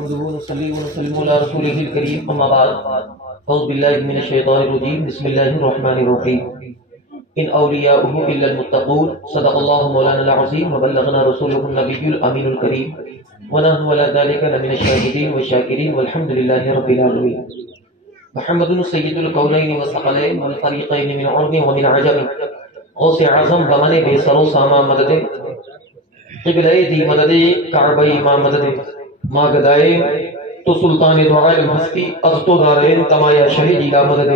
نحمده ونصلي ونسلم على رسوله الكريم اما بعد اعوذ بالله من الشيطان الرجيم بسم الله الرحمن الرحيم ان اولیاؤه الا المتقون صدق الله مولانا العظيم وبلغنا رسوله النبي الامين الكريم ونحن على ذلك لمن الشاهدين والشاكرين والحمد لله رب العالمين. محمد سید القولین والثقلین والفریقین من عرب ومن عجم غوث اعظم بمن بے سر و ساما مدد قبلہ دی مدد کعبہ امام مدد ما گدائے تو سلطان دعا المستی ازتو دارین تمایا شہید الہ مدد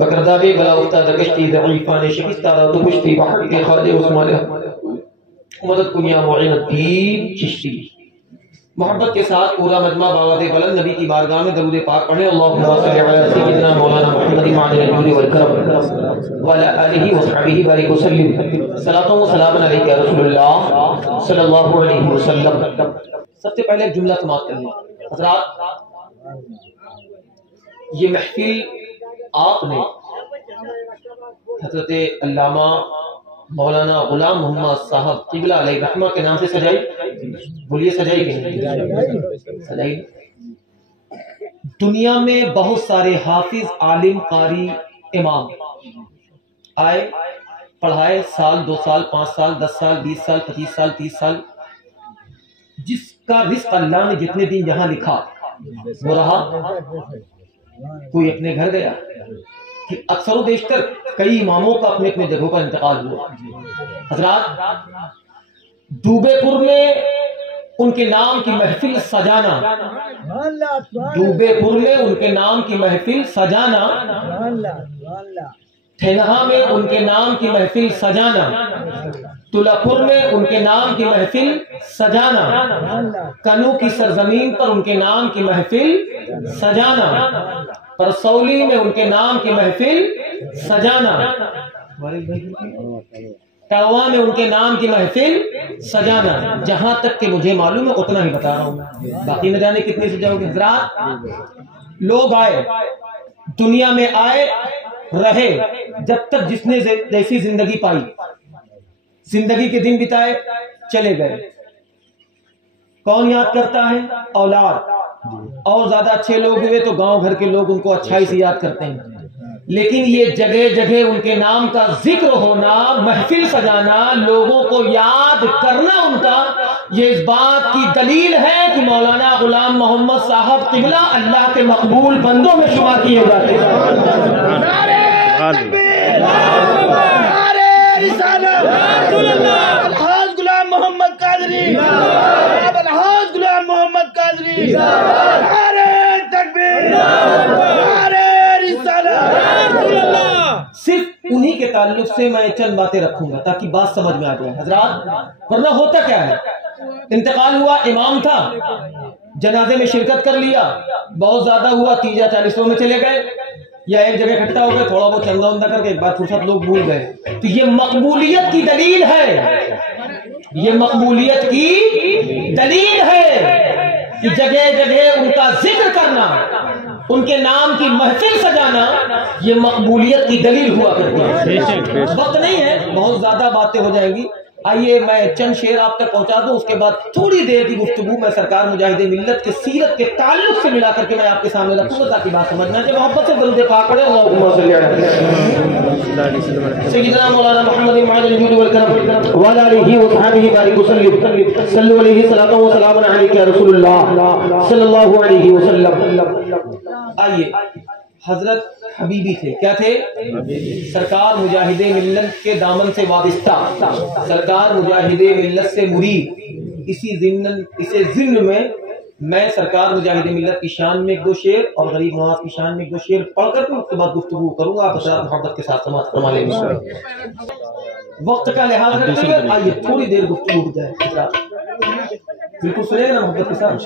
بکردابے بلا افتاد کشتی ضعیفان شکستارا تو کشتی بحق کے خالد عثمان مدد کنیا معین الدین چشتی. محبت کے ساتھ پورا مجمع باوات بلند نبی کی بارگاہ میں درود پاک پڑھیں. اللہم صلی علی سیدنا مولانا محمد معدن الجود والکرم وعلی آلہ وصحبہ بارک وسلم. صلاۃ و سلام علیک یا رسول اللہ صلی اللہ علیہ وسلم. سب سے پہلے ایک جملہ سماعت کر لیں. حضرات، یہ محفل آپ نے حضرت علامہ مولانا غلام محمد صاحب قبلہ علیہ رحمہ کے نام سے سجائی. بولیے سجائی کہ نہیں سجائی. دنیا میں بہت سارے حافظ، عالم، قاری، امام آئے، پڑھائے، سال 2 سال 5 سال 10 سال 20 سال 25 سال 30 سال. جس کا رزق اللہ نے جتنے دن یہاں لکھا وہ رہا. کوئی اپنے گھر گیا. اکثر و بیشتر کئی اماموں کا اپنے اپنے جگہوں پر انتقال ہوا. حضرات، دوبے پور میں ان کے نام کی محفل سجانا، دوبے پور میں ان کے نام کی محفل سجانا، ٹھنہا میں ان کے نام کی محفل سجانا، تلپور میں ان کے نام کی محفل سجانا، کنو کی سرزمین پر ان کے نام کی محفل سجانا، پرسولی میں ان کے نام کی محفل سجانا، ٹاوا میں ان کے نام کی محفل سجانا. جہاں تک کہ مجھے معلوم ہے اتنا ہی بتا رہا ہوں، باقی نہ جانے کتنی سجاؤ گے. حضرات، لوگ آئے، دنیا میں آئے، رہے، جب تک جس نے جیسی زندگی پائی، زندگی کے دن بتائے، چلے گئے. کون یاد کرتا ہے؟ اولاد. اور زیادہ اچھے لوگ ہوئے تو گاؤں گھر کے لوگ ان کو اچھائی سے یاد کرتے ہیں. لیکن یہ جگہ جگہ ان کے نام کا ذکر ہونا، محفل سجانا، لوگوں کو یاد کرنا ان کا، یہ اس بات کی دلیل ہے کہ مولانا غلام محمد صاحب قبلہ اللہ کے مقبول بندوں میں شمار کیے جاتے ہیں. الحاج غلام محمد قادری، الحاج غلام محمد قادری، نعرہ تکبیر، نعرہ رسالت. صرف انہی کے تعلق سے میں چند باتیں رکھوں گا تاکہ بات سمجھ میں آ جائے. حضرات، ورنہ ہوتا کیا ہے، انتقال ہوا، امام تھا، جنازے میں شرکت کر لیا، بہت زیادہ ہوا، 30 40 میں چلے گئے، یا ایک جگہ اکٹھا ہو گئے، تھوڑا بہت چندہ وندہ کر کے ایک بار فرصت لوگ بھول گئے. تو یہ مقبولیت کی دلیل ہے، یہ مقبولیت کی دلیل ہے کہ جگہ جگہ ان کا ذکر کرنا، ان کے نام کی محفل سجانا، یہ مقبولیت کی دلیل ہوا کرتی ہے. وقت نہیں ہے، بہت زیادہ باتیں ہو جائیں گی. آئیے میں چند شعر آپ تک پہنچا دوں، اس کے بعد تھوڑی دیر کی گفتگو میں سرکار مجاہد ملت کے سیرت کے تعلق سے ملا کر کے میں آپ کے سامنے رکھوں گا تاکہ بات سمجھنا چاہے. محبت سے درود پاک پڑھیں. اللہم صلی علی سیدنا مولانا محمد معدن الجود والکرم وعلی آلہ وصحبہ بارک وسلم. صلو علیہ صلاۃ و سلام علیک یا رسول اللہ صلی اللہ علیہ وسلم. آئیے، حضرت حبیبی تھے. کیا تھے؟ سرکار مجاہد ملت کے دامن سے وابستہ، سرکار مجاہد ملت سے مرید. اسی ضمن میں سرکار مجاہد ملت کی شان میں 2 شعر اور غریب نواز کی شان میں 2 شعر پڑھ کر اس کے بعد گفتگو کروں گا. آپ حضرات محبت کے ساتھ سماعت فرما لیں. وقت کا لحاظ رکھتے ہوئے آئیے تھوڑی دیر گفتگو ہو جائے. بالکل سنے گا محبت کے ساتھ.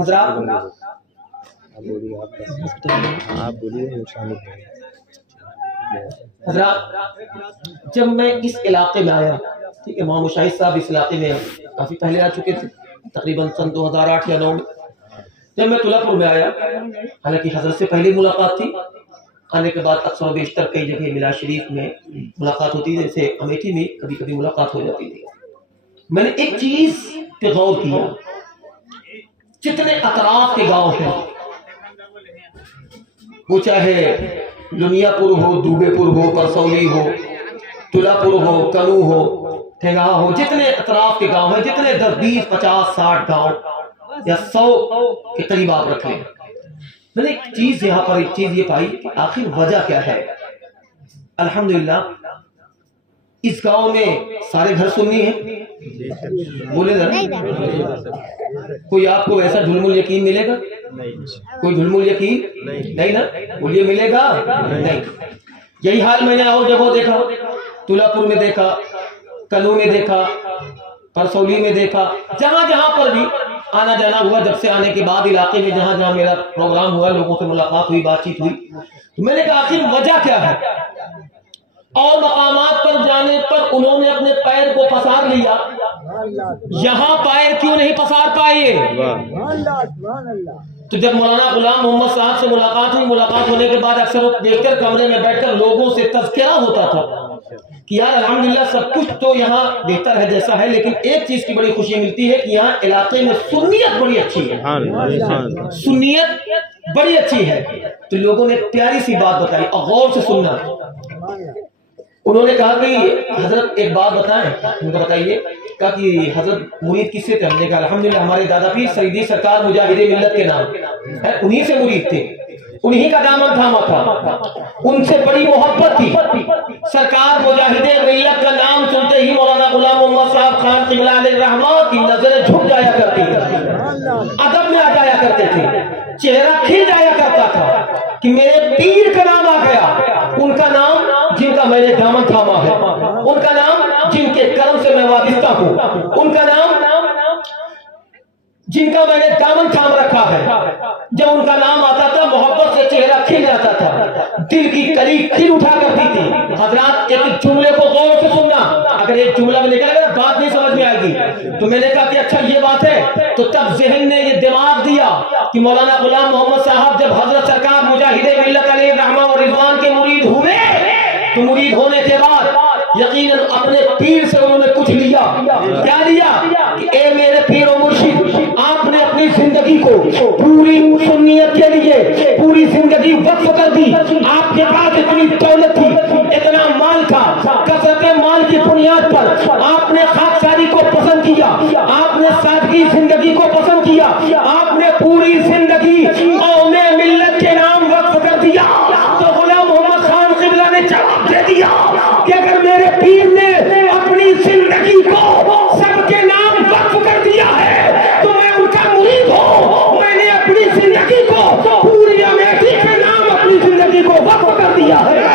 حضرات، حضرات، جب میں اس علاقے میں آیا، ٹھیک ہے، امام شاہد صاحب اس علاقے میں کافی پہلے آ چکے تھے، تقریباً سن 2008 یا 2009 میں. جب میں تلپور میں آیا، حالانکہ حضرت سے پہلی ملاقات تھی، آنے کے بعد اکثر و بیشتر کئی جگہ ملا شریف میں ملاقات ہوتی تھی، جیسے امیٹھی میں کبھی کبھی ملاقات ہو جاتی تھی. میں نے ایک چیز پہ غور کیا، جتنے اطراف کے گاؤں ہیں، وہ چاہے لنیا پور ہو، دوبے پور ہو، پرسولی ہو، تلا پور ہو، کنو ہو، ٹھنگا ہو، جتنے اطراف کے گاؤں ہیں، جتنے 10 20 50 60 گاؤں یا 100 کے قریب آپ رکھ لیں، میں نے ایک چیز یہاں پر ایک چیز یہ پائی کہ آخر وجہ کیا ہے؟ الحمدللہ اس گاؤں میں سارے گھر سنی ہیں، بولے نا، کوئی آپ کو ایسا ڈھلمل یقین ملے گا؟ کوئی ڈھلمل یقین نہیں نا، بولیے ملے گا نہیں۔ یہی حال میں نے اور جگہوں دیکھا، تلا پور میں دیکھا، کنو میں دیکھا، پرسولی میں دیکھا، جہاں جہاں پر بھی آنا جانا ہوا، جب سے آنے کے بعد علاقے میں جہاں جہاں میرا پروگرام ہوا، لوگوں سے ملاقات ہوئی، بات چیت ہوئی، تو میں نے کہا آخر وجہ کیا ہے؟ اور مقامات پر جانے پر انہوں نے اپنے پیر کو پسار لیا، یہاں پیر کیوں نہیں پسار پائے؟ تو جب مولانا غلام محمد صاحب سے ملاقات ہوئی، ملاقات ہونے کے بعد اکثر دیکھ کر کمرے میں بیٹھ کر لوگوں سے تذکرہ ہوتا تھا کہ یار الحمدللہ سب کچھ تو یہاں بہتر ہے جیسا ہے، لیکن ایک چیز کی بڑی خوشی ملتی ہے کہ یہاں علاقے میں سنیت بڑی اچھی ہے، سنیت بڑی اچھی ہے۔ تو لوگوں نے پیاری سی بات بتائی، اور غور سے سننا، انہوں نے کہا کہ حضرت ایک بات بتائیں، ان کو بتائیے، کہا کہ حضرت مرید کس سے تھے؟ ہم نے کہا الحمدللہ ہمارے دادا پیر سیدی سرکار مجاہد ملت کے نام ہے، انہی سے مرید تھے، انہی کا دامن تھاما تھا، ان سے بڑی محبت تھی۔ سرکار مجاہد ملت کا نام سنتے ہی مولانا غلام محمد صاحب خان قبلہ علیہ الرحمہ کی نظریں جھک جایا کرتی تھی، ادب میں آ جایا کرتے تھے، چہرہ کھل جایا کرتا تھا کہ میرے پیر کا نام آ گیا، ان کا نام جن کا میں نے دامن تھاما ہے، ان کا نام جن کے کرم سے میں وابستہ ہوں، ان کا نام جن کا میں نے دامن تھام رکھا ہے۔ جب ان کا نام آتا تھا محبت سے چہرہ کھل جاتا تھا، دل کی کلی کھل اٹھا کرتی تھی۔ حضرات ایک جملے کو غور سے سننا، اگر ایک جملہ میں نکلے گا بات نہیں سمجھ میں آئے گی، تو میں نے کہا کہ اچھا یہ بات ہے، تو تب ذہن نے یہ دماغ دیا کہ مولانا غلام محمد صاحب جب حضرت سرکار مجاہد ملت علیہ الرحمہ اور رضوان کے مرید ہوئے، تو مرید ہونے کے بعد یقیناً اپنے پیر سے انہوں نے کچھ لیا، کیا لیا کہ اے میرے پیر و مرشد، آپ نے اپنی زندگی کو پوری سنیت کے لیے پوری زندگی وقف کر دی، آپ کے پاس اتنی دولت تھی، اتنا مال تھا، کثرت مال کی بنیاد پر آپ نے خاکساری کو پسند کیا، آپ نے سادگی زندگی کو پسند کیا، آپ نے پوری زندگی قوم ملت کے نام وقف کر دیا۔ تو غلام محمد خان قبلہ نے جواب دے دیا کہ اگر میرے پیر نے اپنی زندگی کو سب کے نام وقف کر دیا ہے تو میں ان کا مرید ہوں، میں نے اپنی زندگی کو پوری امیٹھی کے نام اپنی زندگی کو وقف کر دیا ہے۔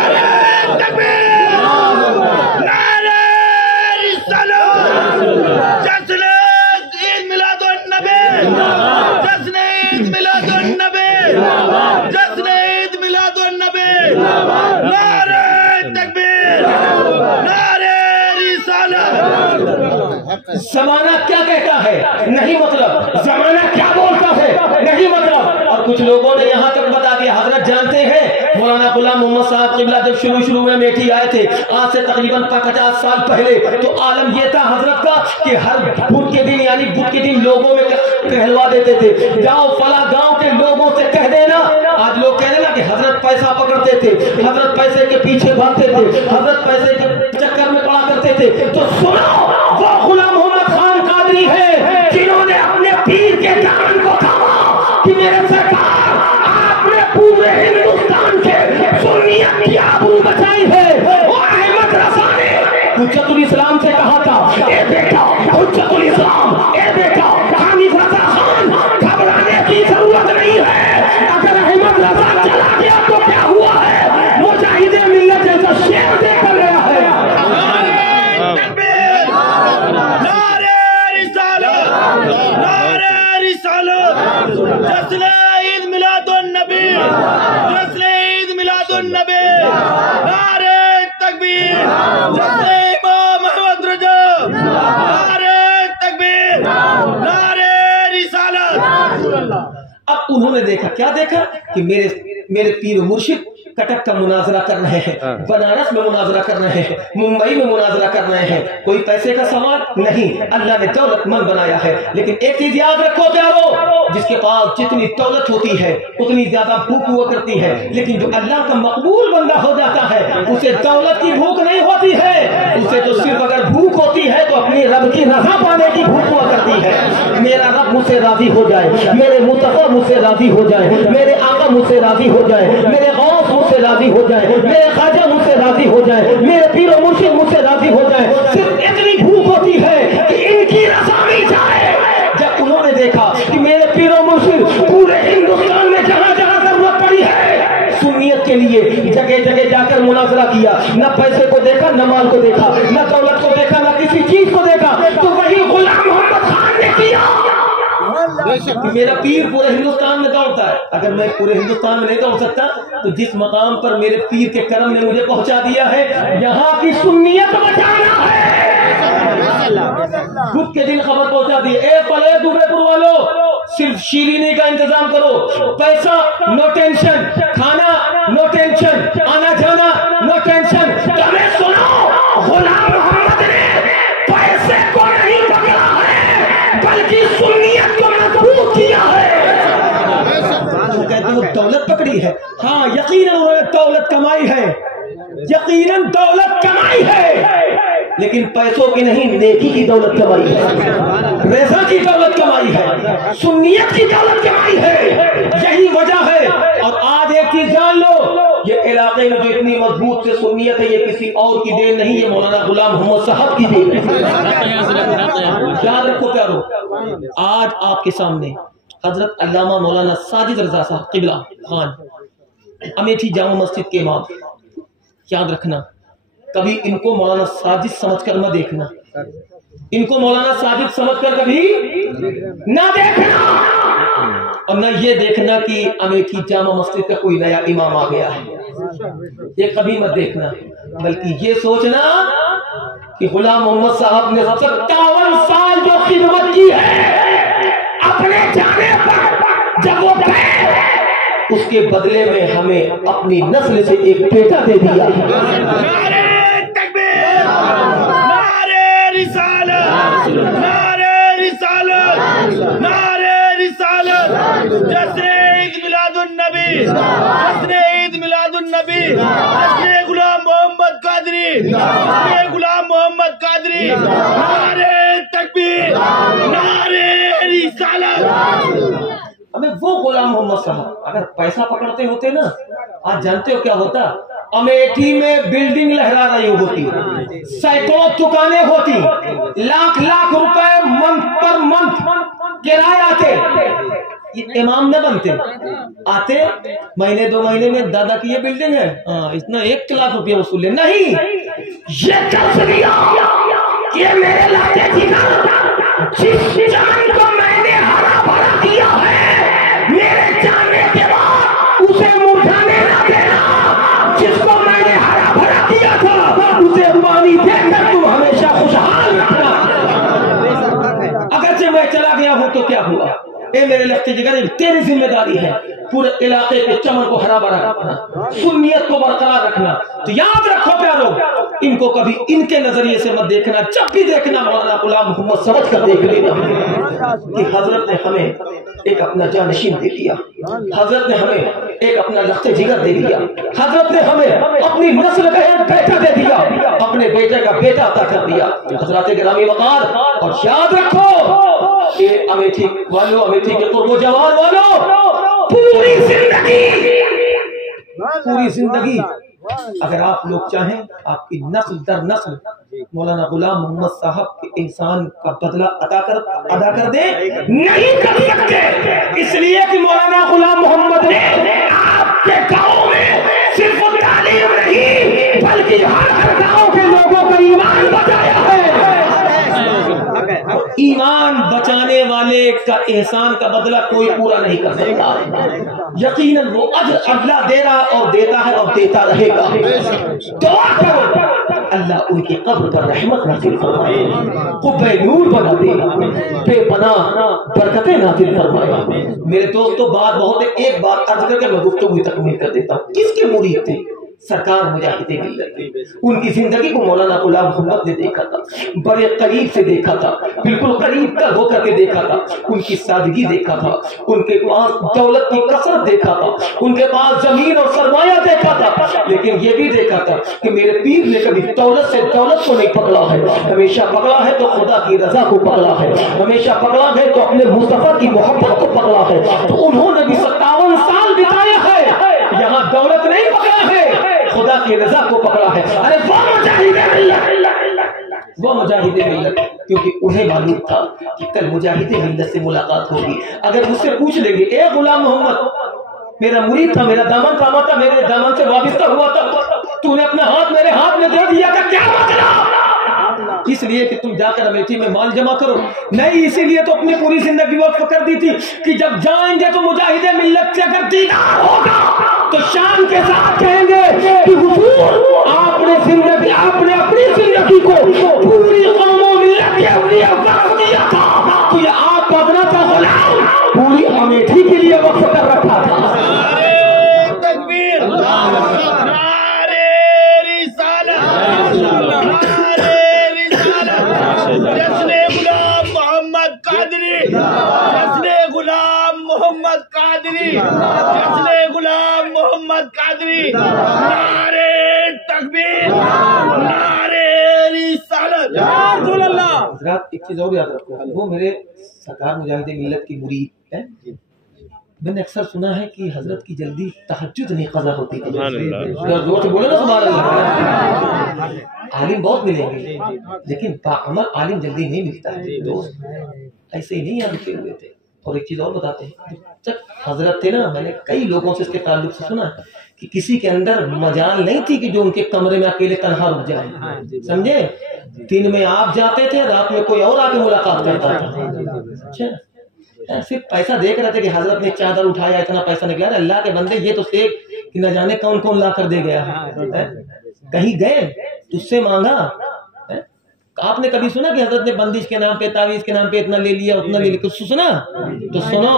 زمانہ کیا کہتا ہے نہیں مطلب، زمانہ کیا بولتا ہے نہیں مطلب۔ اور کچھ لوگوں نے یہاں تک بتا دیا، حضرت جانتے ہیں مولانا غلام محمد صاحب قبلہ جب شروع میں میٹھی آئے تھے آج سے تقریباً 50 سال پہلے، تو عالم یہ تھا حضرت کا کہ ہر بدھ کے دن یعنی بدھ کے دن لوگوں میں کہلوا دیتے تھے، جاؤ فلاں گاؤں کے لوگوں سے کہہ دینا۔ آج لوگ کہہ دینا کہ حضرت پیسہ پکڑتے تھے، حضرت پیسے کے پیچھے بھاگتے تھے، حضرت پیسے کے چکر میں پڑا کرتے تھے۔ تو سنو، وہ غلام محمد خان قادری ہے جنہوں نے اپنے پیر کے دامن کو تھاما کہ میرے سرکار آپ نے پورے ہندوستان کے سنیت کی آبرو بچائی ہے۔ وہ احمد رضا نے حجت الاسلام سے کہا تھا، اے بیٹا حجت الاسلام، اے بیٹا حامد رضا خان، گھبرانے کی ضرورت نہیں ہے، اگر احمد رضا چلا گیا تو کیا ہوا ہے، مجاہد ملت جیسا شیر دے کر گیا ہے۔ جشن عید میلاد النبی، جشن عید میلاد النبی، نعرہ تکبیر، جشن امام احمد رضا، نعرہ تکبیر، نعرہ رسالت۔ اب انہوں نے دیکھا، کیا دیکھا کہ میرے پیر و مرشد کٹک کا مناظرہ کر رہے ہیں، بنارس میں مناظرہ کر رہے ہیں، ممبئی میں مناظرہ کر رہے ہیں، کوئی پیسے کا سوال نہیں، اللہ نے دولت مند بنایا ہے۔ لیکن ایک چیز یاد رکھو پیارو، جس کے پاس جتنی دولت ہوتی ہے اتنی زیادہ بھوک ہوا کرتی ہے، لیکن جو اللہ کا مقبول بندہ ہو جاتا ہے اسے دولت کی بھوک نہیں ہوتی ہے، اسے تو صرف اگر بھوک ہوتی ہے تو اپنی رب کی رضا پانے کی بھوک ہوا کرتی ہے۔ میرا رب مجھ سے راضی ہو جائے، میرے مصطفیٰ مجھ سے راضی ہو جائے، میرے آقا مجھ سے راضی ہو جائے، میرے غوث مجھ سے راضی ہو جائے، میرے خواجہ مجھ سے راضی ہو جائے، میرے پیر و مرشد مجھ سے راضی ہو جائے، صرف اتنی بھوک ہوتی ہے کہ ان کی رضا مل جائے۔ جب انہوں نے دیکھا کہ میرے پیر و مرشد پورے ہندوستان میں جہاں جہاں ضرورت پڑی ہے سنیت کے لیے جگہ جگہ جا کر مناظرہ کیا، نہ پیسے کو دیکھا، نہ مال کو دیکھا، نہ دولت کو دیکھا، نہ کسی چیز کو دیکھا، تو وہی غلام محمد خان نے کیا۔ میرا پیر پورے ہندوستان میں دوڑتا ہے، اگر میں پورے ہندوستان میں نہیں دوڑ سکتا تو جس مقام پر میرے پیر کے کرم نے مجھے پہنچا دیا ہے یہاں کی سنیت بچانا ہے۔ خود کے دن خبر پہنچا دی، اے پلے دوبرے پور والوں، صرف شیرینی کا انتظام کرو، پیسہ نو ٹینشن، کھانا نو ٹینشن، آنا جانا نو ٹینشن۔ تمہیں سنو، غلام محمد نے پیسے کو نہیں پکڑا ہے بلکہ سنیت کو مضبوط کیا ہے۔ کہتے وہ دولت پکڑی ہے، ہاں یقیناً انہوں نے دولت کمائی ہے، یقیناً دولت کمائی ہے، لیکن پیسوں کی نہیں، نیکی کی دولت کمائی ہے، رضا کی دولت کمائی ہے، سنیت کی دولت کمائی ہے۔ یہی وجہ ہے۔ اور آج ایک چیز جان لو، یہ علاقے میں جو اتنی مضبوط سے سنیت ہے یہ کسی اور کی دین نہیں، یہ مولانا غلام محمد صاحب کی دین ہے۔ یاد رکھو پیارو، آج آپ کے سامنے حضرت علامہ مولانا ساجد رضا صاحب قبلہ خان امیٹھی جامع مسجد کے امام، یاد رکھنا کبھی ان کو مولانا ساجد سمجھ کر نہ دیکھنا، ان کو مولانا ساجد سمجھ کر کبھی نہ دیکھنا، اور نہ یہ دیکھنا کہ امیٹھی جامع مسجد کا کوئی نیا امام آ گیا ہے، یہ کبھی مت دیکھنا، بلکہ یہ سوچنا کہ غلام محمد صاحب نے 57 سال جو خدمت کی ہے اپنے جانے پر جب وہ گئے اس کے بدلے میں ہمیں اپنی نسل سے ایک بیٹا دے دیا۔ نعرہ تکبیر، نعرہ رسالت، نعرہ رسالت، نعرہ رسالت، جشن عید میلاد النبی، جشن عید میلاد النبی، جشن غلام محمد قادری، جشن غلام محمد قادری، نعرہ تکبیر، نعرہ رسالت۔ ہمیں وہ غلام محمد صاحب اگر پیسہ پکڑتے ہوتے نا، آج جانتے ہو کیا ہوتا؟ امیٹھی میں بلڈنگ لہرا رہی ہوتی، سینکڑوں دکانیں ہوتی، لاکھ لاکھ روپے منتھ پر منتھ کرایہ آتے، یہ امام نہ بنتے، آتے مہینے دو مہینے میں دادا کی یہ بلڈنگ ہے، اتنا 1 لاکھ روپیہ وصول لے، نہیں، یہ تذکیہ، یہ میرے لاتے جی کا جس چمن کو میں نے ہرا بھرا کیا ہے میرے جانے کے بعد اسے مرجھانے نہ دینا، جس کو میں نے ہرا بھرا کیا تھا اسے پانی دے کر تم ہمیشہ خوشحال رکھنا۔ اگرچہ میں چلا گیا ہوں تو کیا ہوا، اے میرے لختی جگر، تیری ذمہ داری ہے پورے علاقے کے چمن کو ہرا بھرا رکھنا، سنیت کو برقرار رکھنا۔ تو یاد رکھو پیارو، ان کو کبھی ان کے نظریے سے مت دیکھنا، جب بھی دیکھنا مولانا غلام محمد سمجھ کر دیکھ لینا کہ حضرت نے ہمیں ایک اپنا جانشین دے دیا، حضرت نے ہمیں ایک اپنا لخت جگر دے دیا، حضرت نے ہمیں اپنی نسل کا ایک بیٹا دے دیا، اپنے بیٹے کا بیٹا عطا کر دیا۔ حضرات گرامی وقار، اور یاد رکھو کہ امیٹھی والوں، امیٹھی کے قرب و جوار والوں، پوری زندگی اگر آپ لوگ چاہیں آپ کی نسل در نسل مولانا غلام محمد صاحب کے احسان کا بدلہ ادا کر دے، نہیں کر سکتے، اس لیے کہ مولانا غلام محمد نے آپ کے گاؤں میں صرف تعلیم نہیں بلکہ ہر گاؤں کے لوگوں کا ایمان بچایا ہے۔ ایمان بچانے والے کا احسان کا بدلہ کوئی پورا نہیں کر سکتا، یقیناً وہ اجر اللہ دے رہا اور دیتا ہے اور دیتا رہے گا۔ دعا کرو اللہ ان کی قبر پر رحمت نازل فرمائے، قبہ نور بنا دے، بے پناہ برکتیں نازل فرمائے۔ میرے دوستو بات بہت ہے، ایک بات عرض کر کے میں گفتگو تکمیل کر دیتا ہوں۔ کس کے مرید تھے؟ سرکار مجاہد ملت۔ ان کی زندگی کو مولانا غلام محمد نے دیکھا تھا، بڑے قریب سے دیکھا تھا، بالکل قریب تر ہو کر کے دیکھا تھا، ان کی سادگی دیکھا تھا، ان کے پاس دولت کی کثرت دیکھا تھا، ان کے پاس زمین اور سرمایہ دیکھا تھا، لیکن یہ بھی دیکھا تھا کہ میرے پیر نے کبھی دولت سے دولت کو نہیں پکڑا ہے، ہمیشہ پکڑا ہے تو خدا کی رضا کو پکڑا ہے، ہمیشہ پکڑا ہے تو اپنے مصطفیٰ کی محبت کو پکڑا ہے۔ تو انہوں نے بھی 57 سال بتایا ہے، یہاں دولت نہیں پکڑا ہے، خدا کی رضا کو پکڑا ہے۔ ارے وہ مجاہد ملت، وہ مجاہد ملت، کیونکہ انہیں معلوم تھا کہ کل مجاہد ملت سے ملاقات ہوگی۔ اگر مجھ سے پوچھ لیں گے اے غلام محمد، میرا مرید تھا، میرا دامن تھاما تھا، میرے دامن سے وابستہ ہوا تھا، تو نے اپنا ہاتھ میرے ہاتھ میں دے دیا تھا، کیا مطلب؟ اس لیے کہ تم جا کر امیٹھی میں مال جمع کرو؟ نہیں، اسی لیے تو اپنی پوری زندگی وقف کر دی تھی کہ جب جائیں گے تو مجاہد ملت سے اگر دیدار ہوگا تو شان کے ساتھ کہیں گے کہ حضور آپ نے زندگی، آپ نے اپنی زندگی کو پوری قوم و ملت کے لیے وقف کیا تھا، تو یہ آپ اپنا تھا غلام پوری امیٹھی کے لیے وقف کر رکھا تھا۔ نعرہ تکبیر، نعرہ رسالت، جشن غلام محمد قادری، جشن غلام محمد قادری، جشن غلام محمد قادری، نعرہ تکبیر، نعرہ رسالت، یا رسول اللہ۔ حضرات ایک چیز اور یاد رکھو، وہ میرے سرکار مجاہد ملت کی مرید ہے۔ میں نے اکثر سنا ہے کہ حضرت کی جلدی تہجد نہیں قضا ہوتی تھی، زور سے بولو نا سبحان اللہ۔ عالم بہت ملیں گے لیکن باعمل عالم جلدی نہیں ملتا ہے، دوست ایسے ہی نہیں یہاں رکے ہوئے تھے۔ اور ایک چیز اور بتاتے ہیں، جب حضرت تھے نا، میں نے کئی لوگوں سے اس کے تعلق سے سنا کہ کسی کے اندر مجال نہیں تھی کہ جو ان کے کمرے میں اکیلے تنہا رک جائے، سمجھے؟ دن میں آپ جاتے تھے، رات میں کوئی اور آ کے ملاقات کرتا تھا۔ اچھا، صرف پیسہ دیکھ رہے تھے کہ حضرت نے چادر اٹھایا، اتنا پیسہ نکلا۔ اللہ کے بندے، یہ تو دیکھ کہ نہ جانے کون کون لا کر دے گیا ہے۔ کہیں گئے تو اس سے مانگا؟ آپ نے کبھی سنا کہ حضرت نے بندش کے نام پہ، تعویذ کے نام پہ اتنا لے لیا، اتنا لے لیا؟ کچھ سنا تو سنو،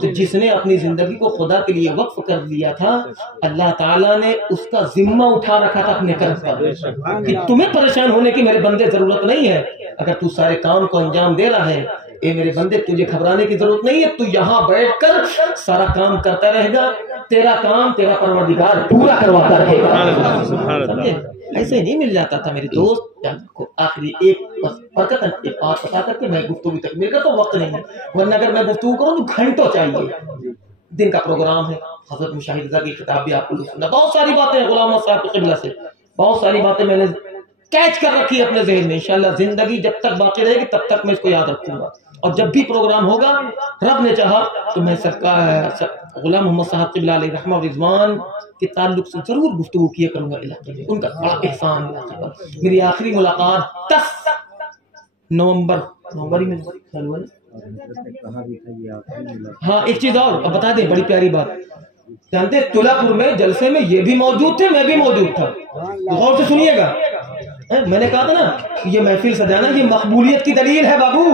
تو جس نے اپنی زندگی کو خدا کے لیے وقف کر دیا تھا، اللہ تعالیٰ نے اس کا ذمہ اٹھا رکھا تھا اپنے قرض پر کہ تمہیں پریشان ہونے کی میرے بندے ضرورت نہیں ہے، اگر تو سارے کام کو انجام دے رہا ہے، اے میرے بندے تجھے گھبرانے کی ضرورت نہیں ہے، تو یہاں بیٹھ کر سارا کام کرتا رہے گا، تیرا کام تیرا پروردگار پورا کرواتا رہے گا۔ سمجھے؟ ایسے نہیں مل جاتا تھا میرے دوست۔ آخری ایک برکت ایک بات بتا کر کے میں گفتگو تک، میرے کا تو وقت نہیں ہے، ورنہ اگر میں گفتگو کروں تو گھنٹوں چاہیے۔ دن کا پروگرام ہے، حضرت مشاہدہ کی کتاب بھی آپ کو سننا، بہت ساری باتیں غلام صاحب کے قبلہ سے، بہت ساری باتیں میں نے کیچ کر رکھی ہے اپنے ذہن میں۔ انشاءاللہ زندگی جب تک باقی رہے گی تب تک میں اس کو یاد رکھوں گا، اور جب بھی پروگرام ہوگا رب نے چاہا تو میں غلام محمد صاحب قبلہ علیہ رحمہ و رضوان کے تعلق سے ضرور گفتگو کیا کروں گا علاقے میں، ان کا بڑا احسان علاقے پر۔ میری آخری ملاقات 10 نومبر ہی میں، ہاں ایک چیز اور بتا دیں، بڑی پیاری بات، جانتے تلا پور میں جلسے میں یہ بھی موجود تھے، میں بھی موجود تھا، غور سے سنیے گا۔ میں نے کہا تھا نا یہ محفل سجانا یہ مقبولیت کی دلیل ہے بابو،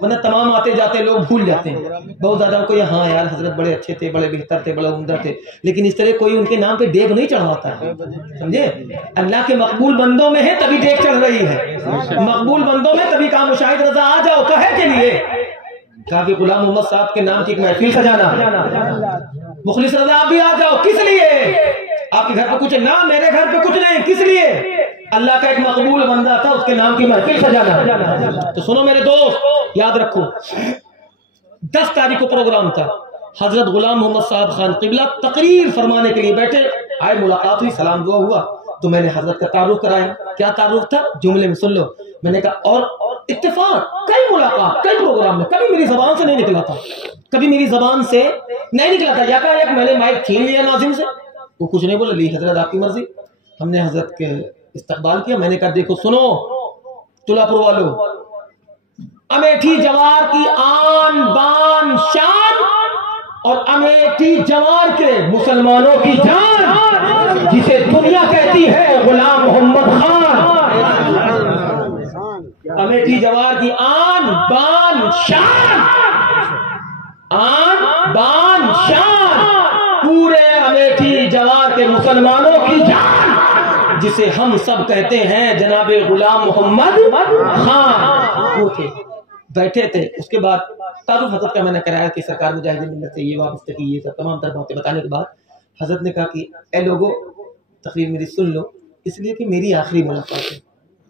ورنہ تمام آتے جاتے لوگ بھول جاتے ہیں بہت زیادہ کو، ہاں یار حضرت بڑے اچھے تھے، بڑے بہتر تھے، بڑے عمدہ تھے، لیکن اس طرح کوئی ان کے نام پہ ڈیگ نہیں چڑھواتا ہے، سمجھے؟ اللہ کے مقبول بندوں میں ہے تبھی ڈیگ چڑھ رہی ہے، مقبول بندوں میں تبھی کہا مشاہد رضا آ جاؤ، کہے کے لیے کہا کہ غلام محمد صاحب کے نام کی ایک محفل سجانا، مخلص رضا آپ بھی آ جاؤ، کس لیے؟ آپ کے گھر پہ کچھ نہ، میرے گھر پہ کچھ نہیں، کس لیے؟ اللہ کا ایک مقبول بندہ تھا، اس کے نام کی محفل سجانا۔ تو سنو میرے دوست، یاد رکھو 10 تاریخ کو پروگرام تھا، حضرت غلام محمد صاحب خان قبلہ تقریر فرمانے کے لیے بیٹھے، آئے، ملاقات ہوئی، سلام دعا ہوا، تو میں نے حضرت کا تعارف کرایا۔ کیا تعارف تھا؟ جملے میں سن لو۔ میں نے کہا، اور اتفاق کئی ملاقات کئی پروگرام میں کبھی میری زبان سے نہیں نکلا تھا، کبھی میری زبان سے نہیں نکلا تھا، یا کہ میں نے مائک چھین لیا ناظم سے، وہ کچھ نہیں بولا، لی حضرت آپ کی مرضی۔ ہم نے حضرت کے استقبال کیا، میں نے کہا دیکھو سنو تلا پور والو، امیٹھی جوار کی آن بان شان اور امیٹھی جوار کے مسلمانوں کی جان جسے دنیا کہتی ہے غلام محمد خان، امیٹھی جوار کی آن بان شان، آن بان شان، پورے امیٹھی جوار کے مسلمانوں کی جان جسے ہم سب کہتے ہیں جناب غلام محمد خان۔ وہ تھے بیٹھے تھے، اس کے بعد تعارف حضرت کا میں نے کرایا کہ سرکار مجاہد ملت سے یہ وابستہ کی، یہ سب تمام تر باتیں بتانے کے بعد حضرت نے کہا کہ اے لوگوں تقریر میری سن لو، اس لیے کہ میری آخری ملاقات ہے،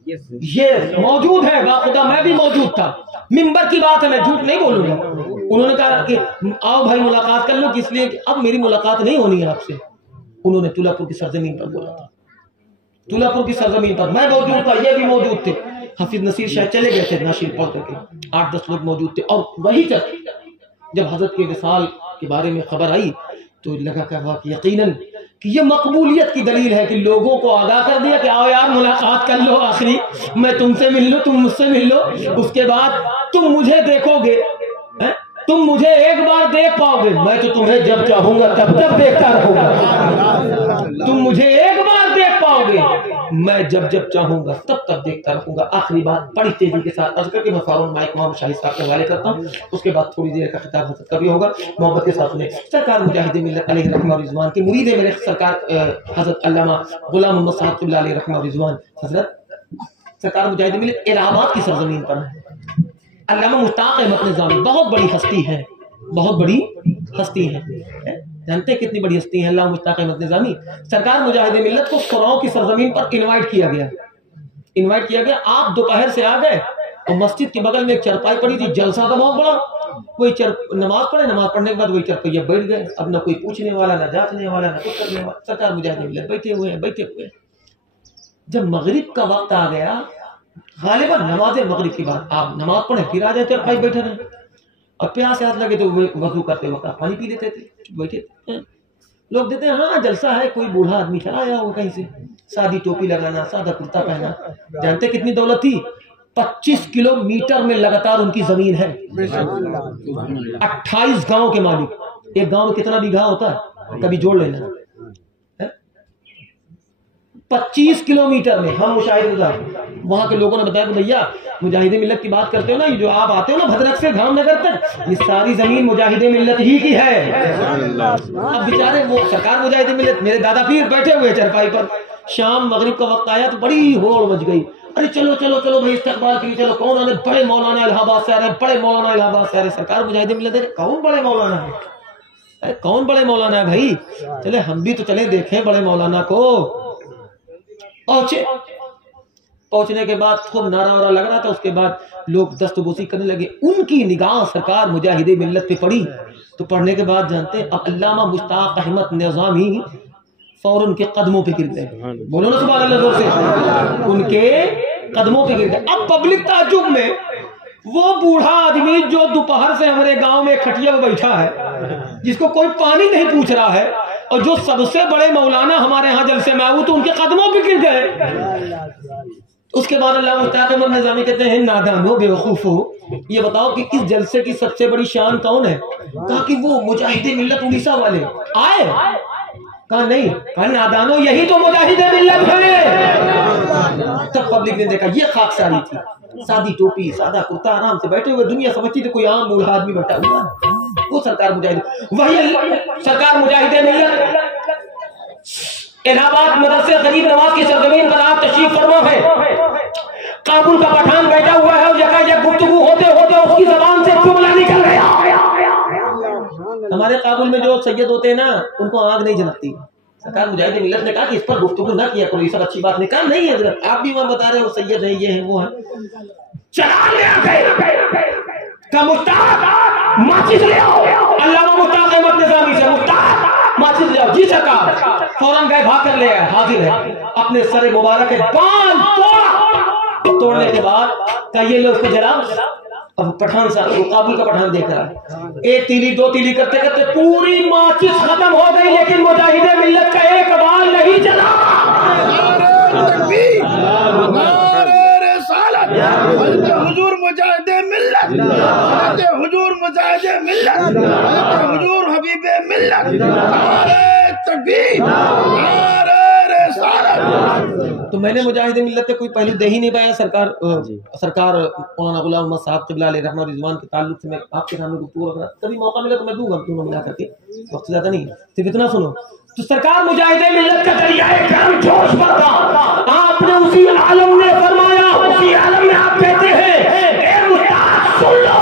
یہ موجود ہے باخدا، میں بھی موجود تھا، ممبر کی بات ہے، میں جھوٹ نہیں بولوں گا۔ انہوں نے کہا کہ آؤ بھائی ملاقات کر لو، اس لیے کہ اب میری ملاقات نہیں ہونی ہے آپ سے۔ انہوں نے تلہ پور کی سرزمین پر بولا تھا، تلہ پور کی سرزمین پر میں موجود تھا، یہ بھی موجود تھے، حافظ نصیر شاہ چلے گئے تھے ناشیر پڑھ کر کے، 8-10 لوگ موجود تھے۔ اور وہی جب حضرت کے وصال کے بارے میں خبر آئی تو لگا کہ یقیناً کہ یہ مقبولیت کی دلیل ہے کہ لوگوں کو آگاہ کر دیا کہ آؤ یار ملاقات کر لو، آخری میں تم سے مل لو، تم مجھ سے مل لو، اس کے بعد تم مجھے دیکھو گے، تم مجھے ایک بار دیکھ پاؤ گے، میں تو تمہیں جب چاہوں گا تب تک دیکھتا رہوں گا، تم مجھے ایک بار دیکھ پاؤ گے، میں جب چاہوں گا تب تک دیکھتا رہوں گا۔ آخری بات بڑی تیزی کے ساتھ عرض کر کے میں فوراً مائک امام شاہد صاحب کے حوالے کرتا ہوں، اس کے بعد تھوڑی دیر کا خطاب حضرت کا بھی ہوگا محبت کے ساتھ میں۔ سرکار مجاہد ملت علیہ رحمہ و رضوان کے مرید ہے میرے سرکار حضرت علامہ غلام محمد صاحب اللہ علیہ رحمہ و رضوان۔ حضرت سرکار مجاہد ملت الہ آباد کی سرزمین پر ہے۔ علامہ مشتاق احمد نظامی بہت بڑی ہستی ہے، بہت بڑی ہستی ہے، جانتے ہیں کتنی بڑی ہستی ہے علامہ مشتاق احمد نظامی؟ سرکار مجاہد ملت کو سراؤں کی سرزمین پر انوائٹ کیا گیا، آپ دوپہر سے آ گئے اور مسجد کے بغل میں ایک چرپائی پڑی تھی، جلسہ تھا بہت بڑا، کوئی نماز پڑھنے کے بعد وہی چرپائیہ بیٹھ گئے، اب نہ کوئی پوچھنے والا، نہ جانچنے والا، نہ کچھ کرنے والا، سرکار مجاہد ملت بیٹھے ہوئے۔ جب مغرب کا وقت آ گیا، غالباً نماز مغرب کے بعد آپ نماز پڑھیں پھر آ جائے چرپائی بیٹھے رہے، اور پیاس لگے تو وضو کرتے وقت پانی پی لیتے تھے، بیٹھے لوگ دیتے ہیں ہاں جلسہ ہے، کوئی بوڑھا آدمی چلا آیا ہوگا کہیں سے، سادی ٹوپی لگانا، سادہ کرتا پہنا۔ جانتے کتنی دولت تھی؟ 25 کلومیٹر میں لگاتار ان کی زمین ہے، 28 گاؤں کے مالک۔ ایک گاؤں میں کتنا بیگھا ہوتا ہے کبھی جوڑ لینا، 25 کلومیٹر میں۔ ہم مشاہدہ وہاں کے لوگوں نے بتایا کہ بھیا مجاہد ملت کی بات کرتے ہو نا، یہ جو آپ آتے ہو نا بھدرک سے دھام نگر تک، یہ ساری زمین مجاہد ملت ہی کی ہے۔ اب بیچارے وہ سرکار مجاہد ملت میرے دادا پیر بیٹھے ہوئے چرپائی پر، شام مغرب کا وقت آیا تو بڑی ہوڑ مچ گئی، ارے چلو چلو چلو بھائی استقبال کیجیے، چلو کون آنے؟ بڑے مولانا الہ آباد سے آ رہے ہیں، بڑے مولانا الہ آباد سے آ رہے ہیں۔ سرکار مجاہد ملت کون بڑے مولانا ہے؟ کون بڑے مولانا ہے بھائی؟ چلے ہم بھی تو چلے دیکھیں بڑے مولانا کو۔ پہنچنے کے بعد خوب نعرہ وارہ لگ رہا تھا، اس کے بعد لوگ دست بوسی کرنے لگے، ان کی نگاہ سرکار مجاہد ملت پہ پڑی تو پڑھنے کے بعد جانتے اب علامہ مشتاق احمد نظامی فوراً کے قدموں پہ گر گئے، بولو نا سبحان اللہ زور سے، ان کے قدموں پہ گر گئے۔ اب پبلک تعجب میں وہ بوڑھا آدمی جو دوپہر سے ہمارے گاؤں میں کھٹیا میں بیٹھا ہے، جس کو کوئی پانی نہیں پوچھ رہا ہے، اور جو سب سے بڑے مولانا ہمارے ہاں جلسے میں آؤ تو ان کے قدموں پہ گر گئے۔ اس کے بعد اللہ مشتاق احمد نظامی کہتے ہیں نادانو بے وقوف ہو، یہ بتاؤ کہ اس جلسے کی سب سے بڑی شان کون ہے؟ کہا کہ وہ مجاہد ملت اڑیسہ والے آئے، کہا نہیں، کہا نادانو یہی تو مجاہد ملت ہے۔ تب پبلک نے دیکھا یہ خاک ساری تھی، سادی ٹوپی، سادہ کرتا، آرام سے بیٹھے ہوئے، دنیا سمجھتی تھی کوئی عام بوڑھا آدمی بیٹھا ہوا، وہ سرکار مجاہد، وہی سرکار مجاہد ملت الہ آباد مدرسے غریب نواز کی سرزمین پر آپ تشریف فرما ہے۔ کابل کا پٹھان بیٹھا ہوا ہے اور جگہ جگہ گفتگو ہوتے ہوتے اس کی زبان سے جملہ نکل گیا۔ ہمارے کابل میں جو سید ہوتے ہیں نا ان کو آگ نہیں جلتی، سرکار مجاہد ملت نے کہا کہ اس پر گفتگو نہ کیا کرو، یہ سب اچھی بات نہیں، کہا نہیں حضرت آپ بھی وہاں بتا رہے ہو سید ہیں، یہ ہیں وہ ہیں، چلا لے گئے کہ مشتاق ماچس لے آؤ، علامہ مشتاق احمد نظامی سے مشتاق ماچس لے آؤ، جی سرکار، فوراً گئے بھاگ کر لے آئے، حاضر ہے، اپنے سر مبارک کے بال توڑنے کے بعد کہا یہ لو اس کو جلا۔ اب پٹھان صاحب وہ کابل کا پٹھان دیکھ رہا ہے، ایک تیلی دو تیلی کرتے کرتے پوری ماچس ختم ہو گئی، لیکن مجاہد ملت کا ایک بال نہیں جلا۔ حضور مجاہد ملت حضرت حضور مجاہد ملت، حضرت حضور حبیب ملت، نعرہ تکبیر، نعرہ رسالت۔ تو میں نے مجاہد ملت کا کوئی پہلو دے ہی نہیں پایا۔ سرکار مولانا غلام محمد صاحب قبلہ علیہ رحمہ رضوان کے تعلق سے میں آپ کے سامنے گفتگو رکھ رہا، کبھی موقع ملا تو میں دوں گا دونوں ملا کر کے، وقت زیادہ نہیں، صرف اتنا سنو۔ تو سرکار مجاہد ملت کا دریائے کرم جوش پر تھا، آپ نے اسی عالم نے فرمایا، اسی عالم میں آپ کہتے ہیں اے مستعد سن لو،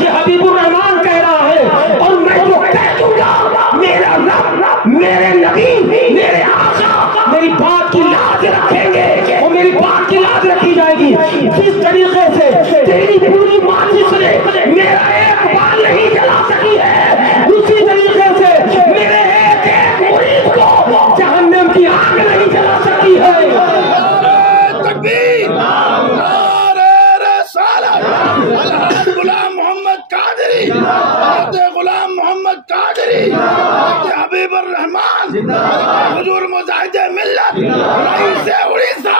یہ حبیب الرحمان کہہ رہا ہے اور میں جو کہہ دوں گا میرا رب، میرے نبی، میرے آقا میری بات کی لاج رکھیں گے اور میری بات کی لاج رکھی جائے گی۔ جس طریقے سے تیری پوری ماجس نے میرا ایک بال نہیں جلا سکی ہے، اسی طریقے سے میرے ایک مرید کو جہنم کی آگ نہیں جلا سکی ہے۔ تکبیر، نعرہ رسالت۔ الحاج غلام محمد قادری، حضرت غلام محمد قادری، حضرت حبیب الرحمان، حضور مجاہد ملت، رئیس اڑیسہ،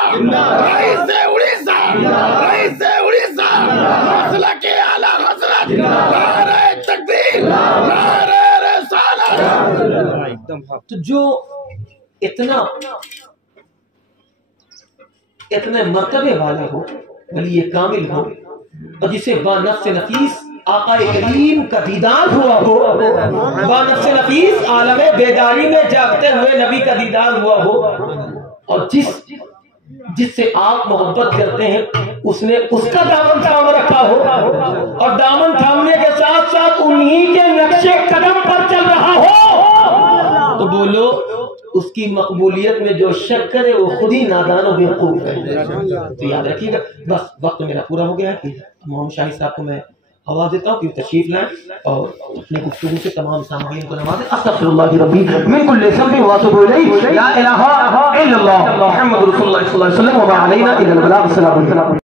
رئیس اڑیسہ، رئیس اڑیسہ، مسلک اعلیٰ حضرت، نعرہ تکبیر، نعرہ رسالت۔ تو جو اتنے مرتبے والا ہو، ولی کامل ہو، اور جسے با نفس نفیس آقا کریم کا دیدار ہوا ہو، با نفس نفیس عالم بیداری میں جاگتے ہوئے نبی کا دیدار ہوا ہو، اور جس سے آپ محبت کرتے ہیں اس نے اس کا دامن تھام رکھا ہو، اور دامن تھامنے کے ساتھ ساتھ انہی کے نقش قدم پر چل رہا ہو، تو بولو اس کی مقبولیت میں جو شک کرے وہ خود ہی نادان و بیوقوف ہے۔ تو یاد رکھیے گا۔ بس وقت میرا پورا ہو گیا ہے کہ محمد شاہد صاحب کو میں آواز دیتا ہوں کہ تشریف لائیں اور اپنے گفتگو سے تمام سامعین کو نوازیں۔ استغفر اللہ ربی من کل ذنب واتوب الیہ، لا الہ الا اللہ محمد رسول اللہ صلی اللہ علیہ وسلم وما علینا الا البلاغ۔ السلام علیکم۔